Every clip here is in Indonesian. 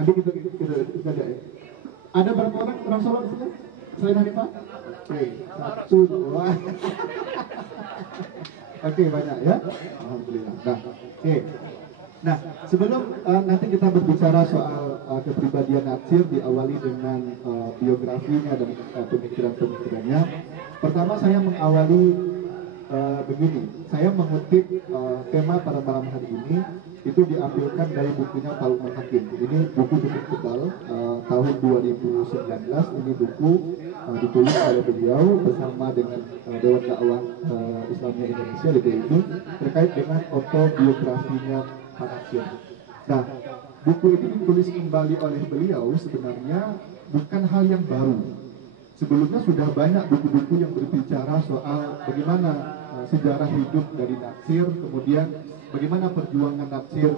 Nanti kita lihat ya. Ada berapa orang sholat di sini? Selain Hanifah? Oke, satu, dua. Oke, banyak ya. Alhamdulillah. Nah, oke. Nah, sebelum nanti kita berbicara soal kepribadian Natsir, diawali dengan biografinya dan pemikiran-pemikirannya. Pertama saya mengawali begini, saya mengutip tema pada malam hari ini itu diambilkan dari bukunya Pak Lukman Hakim. Ini buku cukup tebal, tahun 2019. Ini buku ditulis oleh beliau bersama dengan Dewan Dakwah Islamiyah Indonesia (DDI) terkait dengan autobiografinya Pak Natsir. Nah, buku ini ditulis kembali oleh beliau sebenarnya bukan hal yang baru. Sebelumnya sudah banyak buku-buku yang berbicara soal bagaimana sejarah hidup dari Natsir, kemudian bagaimana perjuangan Natsir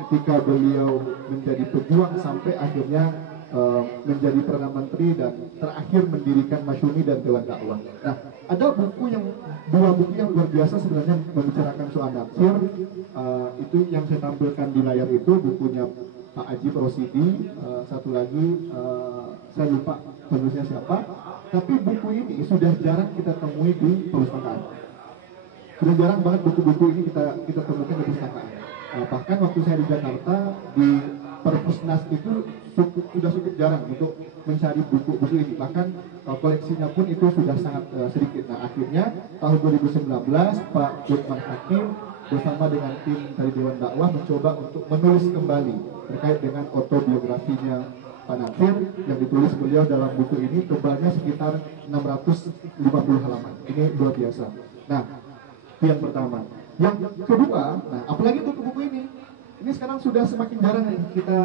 ketika beliau menjadi pejuang sampai akhirnya menjadi Perdana Menteri dan terakhir mendirikan Masyumi dan Dewan Dakwah. Nah, ada dua buku yang luar biasa sebenarnya membicarakan soal Natsir. Itu yang saya tampilkan di layar itu bukunya Pak Ajib Rosidi, satu lagi saya lupa penulisnya siapa, tapi buku ini sudah jarang kita temui di perpustakaan. Sudah jarang banget buku-buku ini kita temukan di perpustakaan. Bahkan waktu saya di Jakarta di Perpusnas itu sudah cukup jarang untuk mencari buku-buku ini. Bahkan koleksinya pun itu sudah sangat sedikit. Nah, akhirnya tahun 2019 Pak Lukman Hakim bersama dengan tim dari Dewan Dakwah mencoba untuk menulis kembali terkait dengan autobiografinya Pak Natsir yang ditulis beliau dalam buku ini, tebalnya sekitar 650 halaman. Ini luar biasa. Nah, itu yang pertama. Yang kedua, nah apalagi buku-buku ini sekarang sudah semakin jarang kita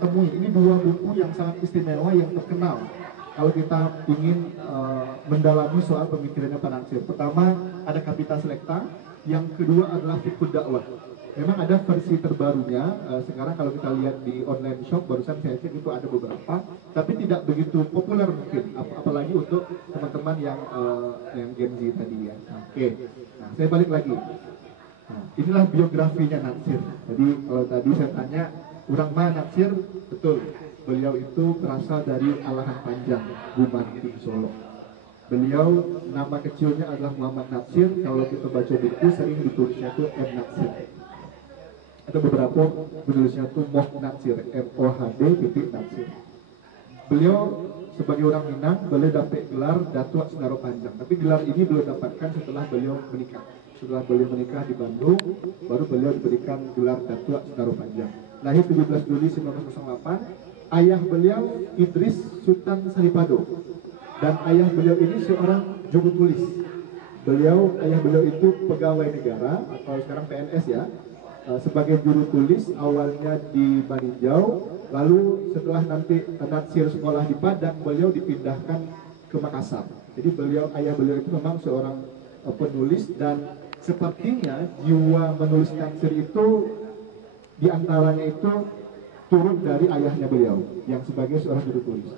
temui. Ini dua buku yang sangat istimewa yang terkenal kalau kita ingin mendalami soal pemikirannya Pak Natsir. Pertama ada Kapita Selekta, yang kedua adalah Fiqhud Dakwah. Memang ada versi terbarunya, sekarang kalau kita lihat di online shop, barusan saya cek itu ada beberapa, tapi tidak begitu populer mungkin, apalagi untuk teman-teman yang Gen Z tadi ya. Oke, nah saya balik lagi. Nah, inilah biografinya Natsir. Jadi kalau tadi saya tanya, orang mana Natsir? Betul, beliau itu berasal dari Alahan Panjang, Buman itu di Solo. Beliau nama kecilnya adalah Muhammad Natsir. Kalau kita baca buku sering ditulisnya itu M Natsir. Ada beberapa penulisnya itu Moh Natsir, MOHD Natsir. Beliau sebagai orang Minang, beliau dapat gelar Datuk Senaro Panjang. Tapi gelar ini beliau dapatkan setelah beliau menikah. Setelah beliau menikah di Bandung, baru beliau diberikan gelar Datuk Senaro Panjang. Lahir 17 Juli 1908. Ayah beliau Idris Sultan Saripado. Dan ayah beliau ini seorang juru tulis. Ayah beliau itu pegawai negara atau sekarang PNS ya. Sebagai juru tulis awalnya di Maninjau, lalu setelah nanti Natsir sekolah di Padang, beliau dipindahkan ke Makassar. Jadi ayah beliau itu memang seorang penulis, dan sepertinya jiwa menulis Natsir itu diantaranya itu turun dari ayahnya beliau yang sebagai seorang juru tulis.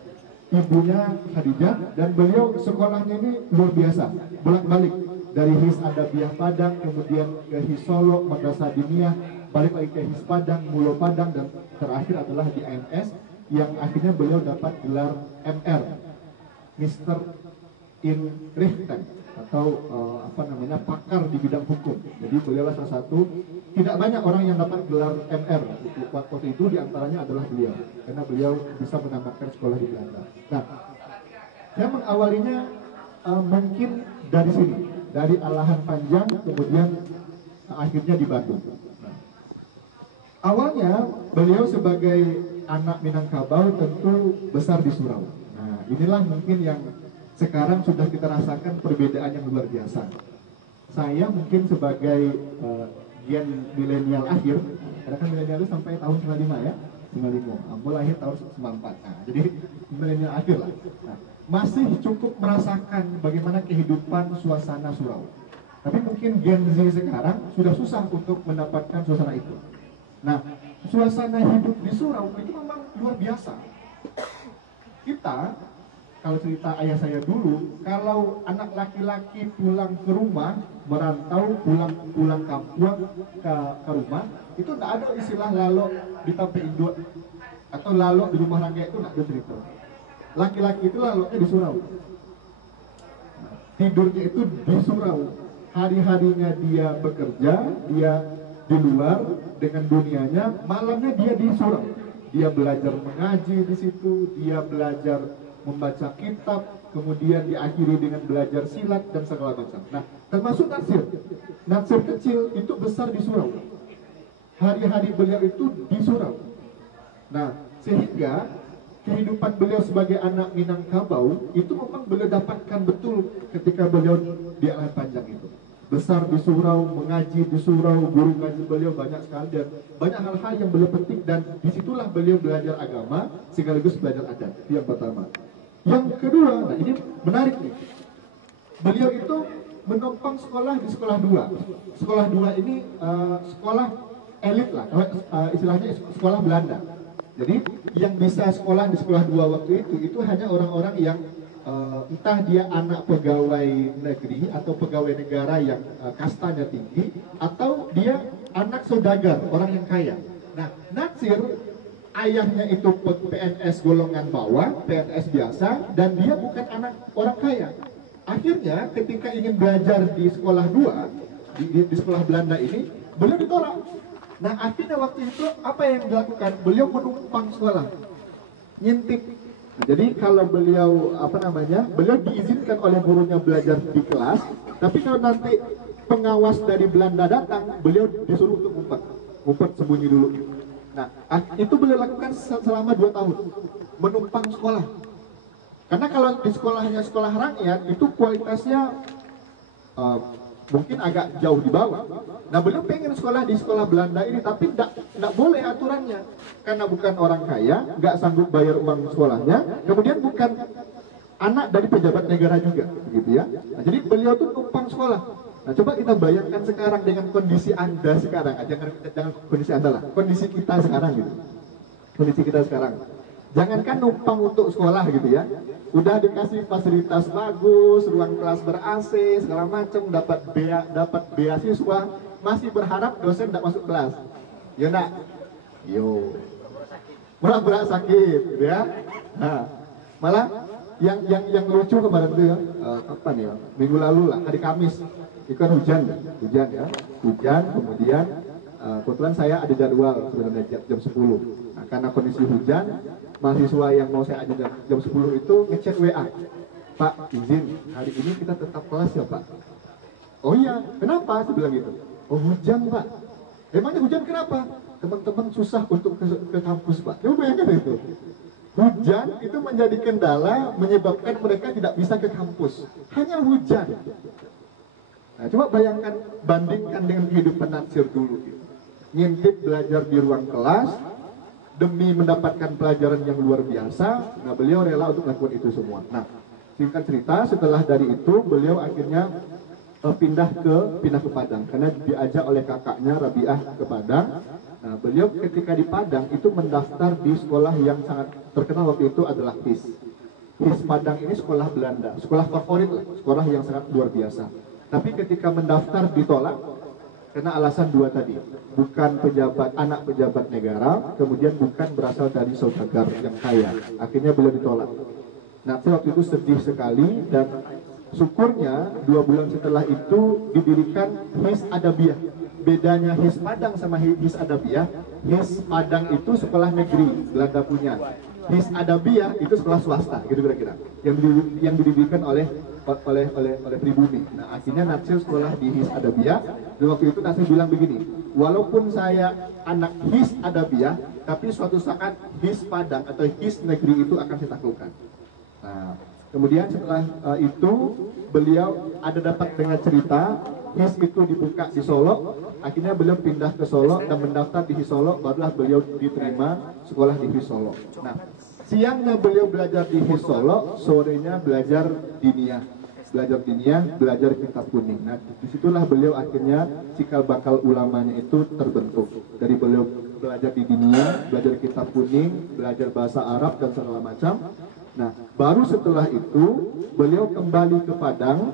Ibunya Khadijah, dan beliau sekolahnya ini luar biasa, bolak-balik dari His Adabiyah Padang, kemudian ke His Solo, Madrasah Diniyah, balik lagi ke His Padang, Mulo Padang, dan terakhir adalah di AMS yang akhirnya beliau dapat gelar MR, Mr. in Rechten, atau pakar di bidang hukum. Jadi beliau salah satu, tidak banyak orang yang dapat gelar MR waktu itu, diantaranya adalah beliau, karena beliau bisa menamatkan sekolah di Belanda. Nah, saya mengawalinya mungkin dari sini, dari Alahan Panjang, kemudian akhirnya di Bandung. Nah, awalnya beliau sebagai anak Minangkabau tentu besar di Surau. Nah, inilah mungkin yang sekarang sudah kita rasakan perbedaan yang luar biasa. Saya mungkin sebagai gen milenial akhir, karena kan milenial itu sampai tahun 95 ya, 95. Aku lahir tahun 94. Nah, jadi milenial akhir lah. Nah, masih cukup merasakan bagaimana kehidupan suasana Surau. Tapi mungkin Gen Z sekarang sudah susah untuk mendapatkan suasana itu. Nah, suasana hidup di Surau itu memang luar biasa. Kita, kalau cerita ayah saya dulu, kalau anak laki-laki pulang ke rumah, merantau, pulang kampung ke rumah, itu tidak ada istilah lalu di Tape Indo. atau lalok di rumah Rangga itu nak ada cerita. Laki-laki itu laloknya di surau. Tidurnya itu di surau. Hari-harinya dia bekerja, dia di luar dengan dunianya, malamnya dia di surau. Dia belajar mengaji di situ, dia belajar membaca kitab, kemudian diakhiri dengan belajar silat dan segala macam. Nah, termasuk natsir. Natsir kecil itu besar di surau. Hari-hari beliau itu di surau. Nah, sehingga kehidupan beliau sebagai anak Minangkabau itu memang beliau dapatkan betul ketika beliau di alam panjang itu. Besar di surau, mengaji di surau, guru ngaji beliau banyak sekali dan banyak hal-hal yang beliau petik, dan disitulah beliau belajar agama sekaligus belajar adat. Itu yang pertama. Yang kedua, nah ini menarik nih. Beliau itu menopang sekolah di sekolah 2. Sekolah 2 ini sekolah elit lah, istilahnya sekolah Belanda. Jadi yang bisa sekolah di sekolah 2 waktu itu hanya orang-orang yang entah dia anak pegawai negeri atau pegawai negara yang kastanya tinggi, atau dia anak saudagar, orang yang kaya. Nah, natsir ayahnya itu PNS golongan bawah, PNS biasa, dan dia bukan anak orang kaya. Akhirnya ketika ingin belajar di sekolah 2, di sekolah Belanda ini, beliau ditolak. Nah, akhirnya waktu itu apa yang dilakukan? Beliau menumpang sekolah, ngintip. Jadi kalau beliau beliau diizinkan oleh gurunya belajar di kelas, tapi kalau nanti pengawas dari Belanda datang, beliau disuruh untuk ngumpet sembunyi dulu. Nah, itu beliau lakukan selama 2 tahun, menumpang sekolah. Karena kalau di sekolahnya sekolah rakyat itu kualitasnya mungkin agak jauh di bawah. Nah, beliau pengen sekolah di sekolah Belanda ini, tapi tidak boleh aturannya. Karena bukan orang kaya, nggak sanggup bayar uang sekolahnya, kemudian bukan anak dari pejabat negara juga, gitu ya. Nah, jadi beliau tuh numpang sekolah. Nah, coba kita bayangkan sekarang dengan kondisi Anda sekarang, jangan kondisi Anda lah, kondisi kita sekarang gitu. Kondisi kita sekarang. Jangankan numpang untuk sekolah gitu ya, udah dikasih fasilitas bagus, ruang kelas ber-AC, segala macam, dapat beasiswa, masih berharap dosen tidak masuk kelas. Ya enggak? Yo. Malah berat sakit gitu ya. Nah, malah yang lucu kemarin tuh ya, kapan ya? Minggu lalu lah, hari Kamis. Itu kan hujan ya. Hujan, kemudian kebetulan saya ada jadwal sebenarnya jam 10. Nah, karena kondisi hujan, mahasiswa yang mau saya ajar jam 10 itu ngecek WA. Pak, izin, hari ini kita tetap kelas ya Pak? Oh iya, kenapa? Saya bilang gitu. Oh hujan Pak. Emangnya hujan kenapa? Teman-teman susah untuk ke kampus Pak. Coba bayangkan itu. Hujan itu menjadi kendala menyebabkan mereka tidak bisa ke kampus. Hanya hujan. Nah, coba bayangkan, bandingkan dengan kehidupan natsir dulu. Ngintip belajar di ruang kelas, demi mendapatkan pelajaran yang luar biasa. Nah, beliau rela untuk melakukan itu semua. Nah, singkat cerita, setelah dari itu beliau akhirnya pindah ke Padang karena diajak oleh kakaknya Rabiah ke Padang. Nah, beliau ketika di Padang itu mendaftar di sekolah yang sangat terkenal waktu itu adalah HIS. HIS Padang ini sekolah Belanda, sekolah favorit, sekolah yang sangat luar biasa. Tapi ketika mendaftar ditolak karena alasan 2 tadi, bukan anak pejabat negara, kemudian bukan berasal dari saudagar yang kaya. Akhirnya beliau ditolak. Nah, waktu itu sedih sekali, dan syukurnya 2 bulan setelah itu didirikan HIS Adabiyah. Bedanya HIS Padang sama HIS Adabiyah, HIS Padang itu sekolah negeri Belanda punya, HIS Adabiyah itu sekolah swasta, gitu kira-kira, yang didirikan oleh pribumi. Nah, akhirnya natsir sekolah di HIS Adabiyah. Dan waktu itu natsir bilang begini, walaupun saya anak HIS Adabiyah, tapi suatu saat HIS Padang atau HIS negeri itu akan saya taklukkan. Nah, kemudian setelah itu beliau ada dapat dengar cerita HIS itu dibuka di Solo. Akhirnya beliau pindah ke Solo dan mendaftar di HIS Solo, barulah beliau diterima sekolah di HIS Solo. Nah, siangnya beliau belajar di HIS Solo, sorenya belajar diniyah, belajar kitab kuning. Nah, disitulah beliau akhirnya cikal bakal ulamanya itu terbentuk. Dari beliau belajar di diniyah, belajar kitab kuning, belajar bahasa Arab dan segala macam. Nah, baru setelah itu beliau kembali ke Padang,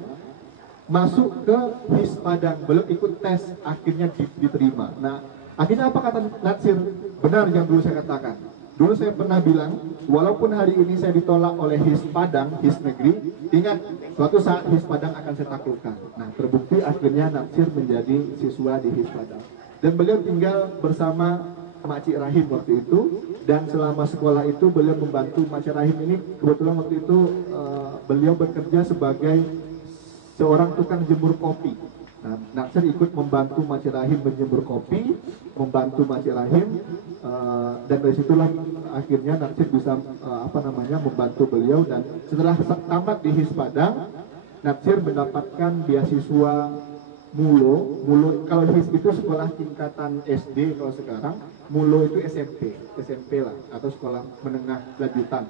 masuk ke HIS Padang, beliau ikut tes, akhirnya diterima. Nah, akhirnya apa kata natsir? Benar yang dulu saya katakan, Dulu saya pernah bilang, walaupun hari ini saya ditolak oleh HIS Padang, HIS Negeri, ingat, suatu saat HIS Padang akan saya taklukkan. Nah, terbukti akhirnya Natsir menjadi siswa di HIS Padang. Dan beliau tinggal bersama Makcik Rahim waktu itu, dan selama sekolah itu beliau membantu Makcik Rahim ini. Kebetulan waktu itu beliau bekerja sebagai seorang tukang jemur kopi. Nah, Natsir ikut membantu Makcik Rahim menjemur kopi, membantu Makcik Rahim, dan dari situlah akhirnya Natsir bisa membantu beliau. Dan setelah tamat di HIS Padang, Natsir mendapatkan beasiswa Mulo. Kalau HIS itu sekolah tingkatan SD, kalau sekarang Mulo itu SMP lah, atau sekolah menengah lanjutan.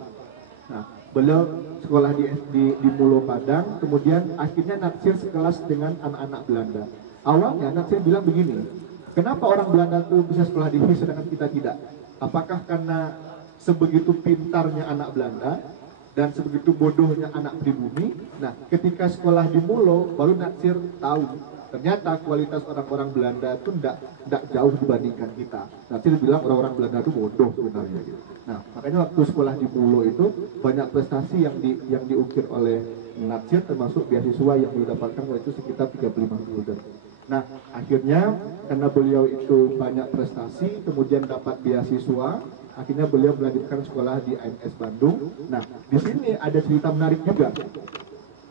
Nah, beliau sekolah di Mulo Padang, kemudian akhirnya Natsir sekelas dengan anak-anak Belanda. Awalnya Natsir bilang begini, kenapa orang Belanda itu bisa sekolah di HIS sedangkan kita tidak? Apakah karena sebegitu pintarnya anak Belanda dan sebegitu bodohnya anak pribumi? Nah, ketika sekolah di Mulo, baru Natsir tahu ternyata kualitas orang-orang Belanda itu tidak jauh dibandingkan kita. Natsir bilang orang-orang Belanda itu bodoh sebenarnya. Gitu. Nah, makanya waktu sekolah di Mulo itu banyak prestasi yang diukir oleh Natsir, termasuk beasiswa yang beliau dapatkan waktu itu sekitar 35 gulden. Nah, akhirnya karena beliau itu banyak prestasi, kemudian dapat beasiswa, akhirnya beliau melanjutkan sekolah di AMS Bandung. Nah, di sini ada cerita menarik juga.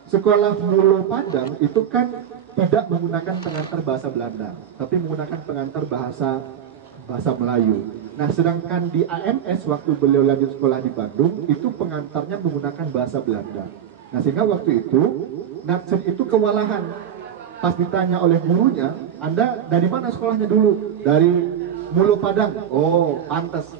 Sekolah Mulo Padang itu kan tidak menggunakan pengantar bahasa Belanda, tapi menggunakan pengantar bahasa Melayu. Nah, sedangkan di AMS waktu beliau lanjut sekolah di Bandung, itu pengantarnya menggunakan bahasa Belanda. Nah, sehingga waktu itu Natsir itu kewalahan. Pas ditanya oleh gurunya, Anda dari mana sekolahnya dulu? Dari Mulo Padang. Oh, pantas.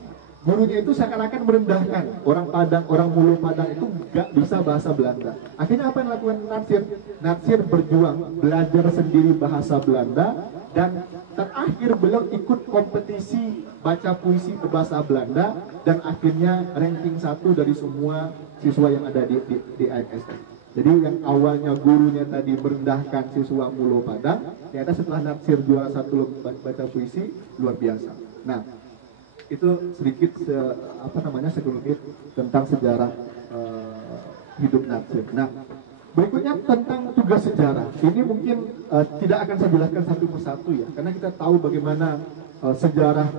Gurunya itu seakan-akan merendahkan orang Padang, orang Mulo Padang itu nggak bisa bahasa Belanda. Akhirnya apa yang dilakukan Natsir? Natsir berjuang belajar sendiri bahasa Belanda, dan terakhir beliau ikut kompetisi baca puisi berbahasa Belanda, dan akhirnya ranking 1 dari semua siswa yang ada di AMS. Jadi yang awalnya gurunya tadi merendahkan siswa Mulo Padang, ternyata setelah Natsir juara 1 baca puisi, luar biasa. Nah, itu sedikit sekelumit tentang sejarah hidup Natsir. Nah, berikutnya tentang tugas sejarah. Ini mungkin tidak akan saya jelaskan satu persatu ya, karena kita tahu bagaimana sejarah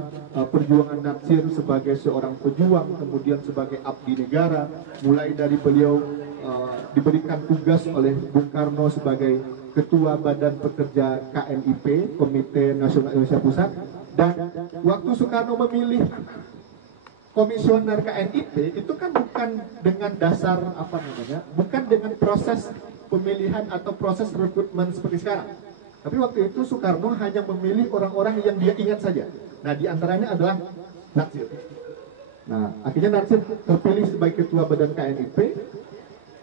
perjuangan Natsir sebagai seorang pejuang, kemudian sebagai abdi negara, mulai dari beliau diberikan tugas oleh Bung Karno sebagai Ketua Badan Pekerja KNIP, Komite Nasional Indonesia Pusat. Dan waktu Soekarno memilih komisioner KNIP itu kan bukan dengan dasar bukan dengan proses pemilihan atau proses rekrutmen seperti sekarang. Tapi waktu itu Soekarno hanya memilih orang-orang yang dia ingat saja. Nah, diantaranya adalah Natsir. Nah, akhirnya Natsir terpilih sebagai ketua badan KNIP,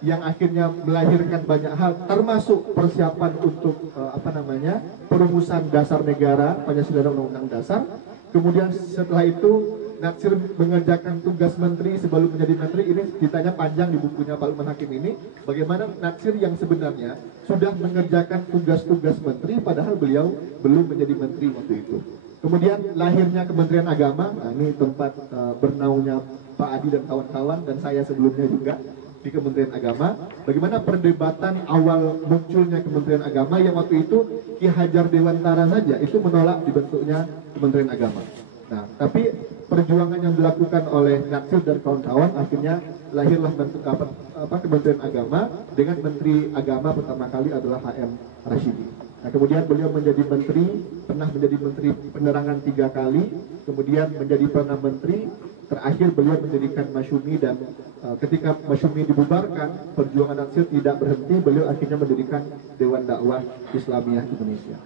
yang akhirnya melahirkan banyak hal, termasuk persiapan untuk perumusan dasar negara, Pancasila dan Undang-Undang Dasar. Kemudian setelah itu Natsir mengerjakan tugas menteri sebelum menjadi menteri. Ini ditanya panjang di bukunya Pak Lukman Hakim ini, bagaimana Natsir yang sebenarnya sudah mengerjakan tugas-tugas menteri padahal beliau belum menjadi menteri waktu itu. Kemudian lahirnya Kementerian Agama. Nah, ini tempat bernaungnya Pak Adi dan kawan-kawan, dan saya sebelumnya juga di Kementerian Agama. Bagaimana perdebatan awal munculnya Kementerian Agama, yang waktu itu Ki Hajar Dewantara saja itu menolak dibentuknya Kementerian Agama. Nah, tapi perjuangan yang dilakukan oleh Natsir dan kawan-kawan, akhirnya lahirlah Kementerian Agama, dengan Menteri Agama pertama kali adalah HM Rashidi. Nah, kemudian beliau menjadi menteri, pernah menjadi menteri penerangan 3 kali, kemudian menjadi perdana menteri, terakhir beliau mendirikan Masyumi, dan ketika Masyumi dibubarkan, perjuangan Natsir tidak berhenti, beliau akhirnya mendirikan Dewan Dakwah Islamiyah Indonesia.